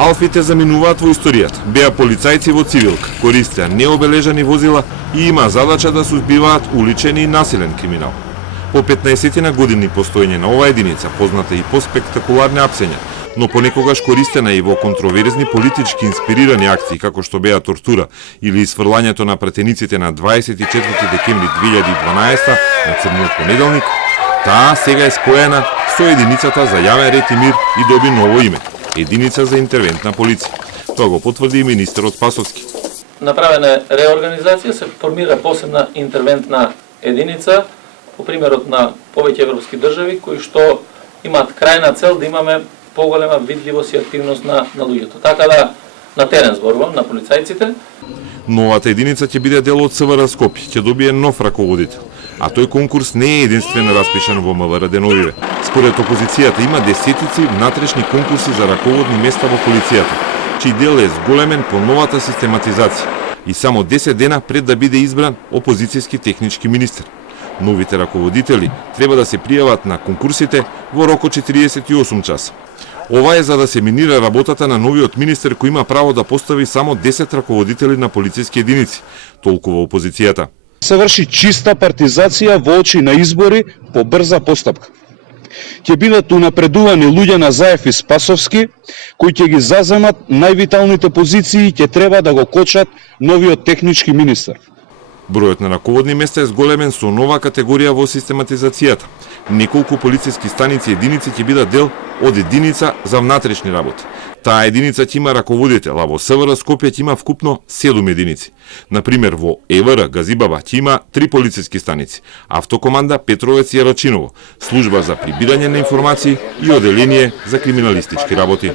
Алфите заминуваат во историјата. Беа полицајци во цивилка, користеа необележани возила и има задача да сузбиваат уличен и насилен криминал. По 15 години постоење на оваа единица, позната и по спектакуларни апсења, но понекогаш користена и во контроверзни политички инспирирани акции, како што беа тортура или исфрлањето на претениците на 24 декември 2012 на Црниот понеделник, таа сега е споена со единицата за јавен ред и мир и доби ново име – Единица за интервентна полиција. Тоа го потврди и министерот Спасовски. Направена е реорганизација, се формира посебна интервентна единица, по примерот на повеќе европски држави, кои што имаат крајна цел да имаме поголема видливост и активност на луѓето. Така да на терен зборувам, на полицајците. Новата единица ќе биде дел од СВР Скопје, ќе добие нов раководител. А тој конкурс не е единствено распишан во МВР деновиве. Според опозицијата има десетици внатрешни конкурси за раководни места во полицијата, чиј дел е зголемен по новата систематизација и само 10 дена пред да биде избран опозицијски технички министер. Новите раководители треба да се пријават на конкурсите во рок од 48 часа. Ова е за да се минира работата на новиот министер кој има право да постави само 10 раководители на полициски единици, толкува опозицијата. Се врши чиста партизација во очи на избори по брза постапка. Ќе бидат унапредувани луѓе на Заев и Спасовски, кои ќе ги заземат највиталните позиции и ќе треба да го кочат новиот технички министер. Бројот на раководни места е зголемен со нова категорија во систематизацијата. Неколку полициски станици и единици ќе бидат дел од единица за внатрешни работи. Таа единица ќе има раководител, а во СВР Скопје ќе има вкупно 7 единици. Например, во ЕВР Газибаба ќе има 3 полициски станици, Автокоманда Петровец и Рачиново, служба за прибирање на информации и оделение за криминалистички работи.